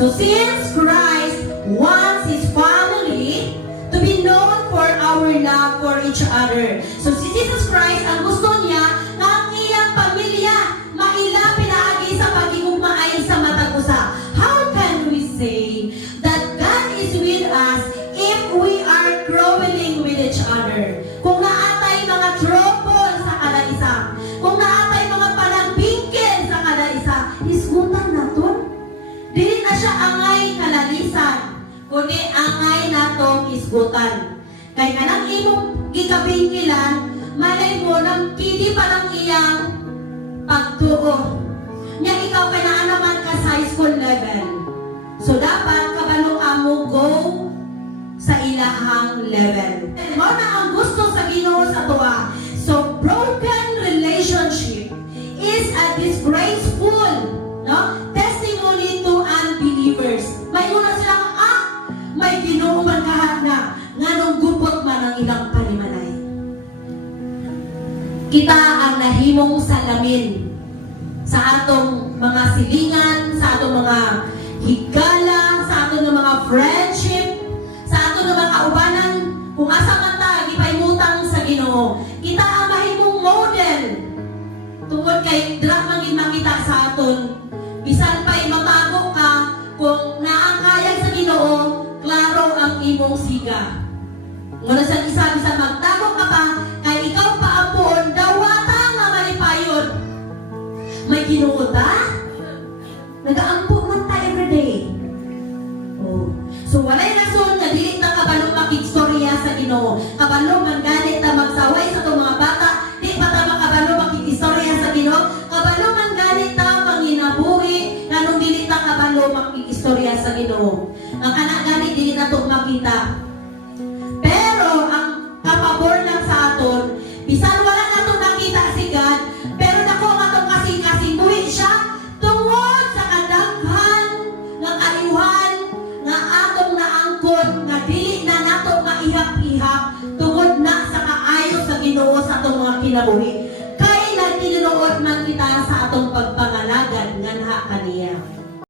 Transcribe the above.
So since Christ wants His family to be known for our love for each other. So si Jesus Christ, ang gusto niya na ang iyang pamilya maila pinaagi sa pagigugmaay sa matag usa. How can we say that God is with us if we are quarreling with each other? Kung naatay mga trouble sa kada isa, kung naatay mga panagbingkil sa kada isa, isgutan naton. Dili na siya angay kalalisan, kundi angay natong isgutan. Kaya nga nang imong gikabingkilan, malay mo nang kidi pa lang iyang pagtuo. Nya ikaw kaya naman ka sa high school level. So dapat kabalo mo go sa ilahang level. Mao na ang gusto sa Ginoo sa tuwa. So broken relationship is a disgraceful, no, testimony to unbelievers. May una silang may Ginoo man kahit na nganong gupot man ang ilang panimalay. Kita ang nahimong salamin sa atong mga silingan, sa atong mga higala, sa atong mga friendship, sa atong mga kaubanan, kung asa man ta gipaymutang sa Ginoo. Kita ang mahimong model tungod kay dira man gid makita sa aton. Bisan pa'y matago ka, kung naangkayag sa Ginoo, klaro ang imong siga. Muna sa isa, bisan magtago ka pa, kay ikaw pa ang puon, dawata nga malipayon. May Ginoo ta? Nagaampo man ta everyday. Oh. So walay rason nga dili na kabalo makigstorya sa Ginoo. Kabalo man ganit ta magsaway sa itong mga bata, di pa ta makabalo makigistorya sa Ginoo. Kabalo man ganit ta panginabuhi, nganong dili ta kabalo makigistorya sa Ginoo. Ang anak ganit dili na to makita. Pero ang kapabor lang sa aton, bisan wala na to nakita si God, pero nako nga itong kasing-kasing buhi siya tungod sa kadaghan ng kaliwan nga atong naangkon nga dili na nato maihap-ihap tungod na sa kaayo sa Ginoo sa atong mga kinabuhi. Kay nagtinuod man kita sa atong pagpangalagan nganha kaniya.